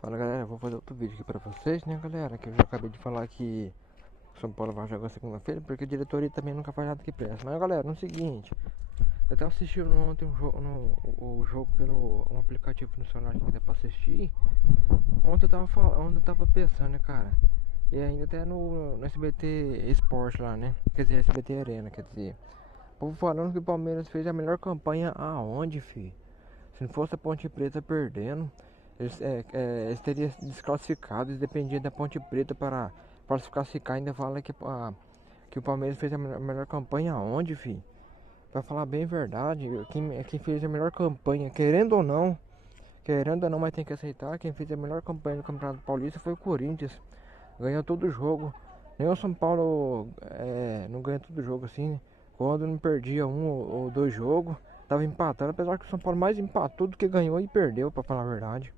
Fala galera, vou fazer outro vídeo aqui pra vocês, né galera, que eu já acabei de falar que São Paulo vai jogar segunda-feira, porque a diretoria também nunca faz nada que presta. Mas galera, no seguinte, eu tava assistindo ontem o jogo pelo um aplicativo no celular que dá pra assistir. Ontem eu tava pensando, né cara, e ainda até no SBT Esporte lá, né, quer dizer, SBT Arena, quer dizer, o povo falando que o Palmeiras fez a melhor campanha aonde, fi? Se não fosse a Ponte Preta perdendo, eles teriam se desclassificado. Eles dependiam da Ponte Preta para se classificar. Ainda fala que o Palmeiras fez a melhor campanha aonde, fi? Pra falar bem a verdade, quem fez a melhor campanha, querendo ou não, mas tem que aceitar, quem fez a melhor campanha do Campeonato Paulista foi o Corinthians. Ganhou todo o jogo. Nem o São Paulo não ganha todo jogo assim, né? Quando não perdia um ou dois jogos, tava empatando, apesar que o São Paulo mais empatou do que ganhou e perdeu, pra falar a verdade.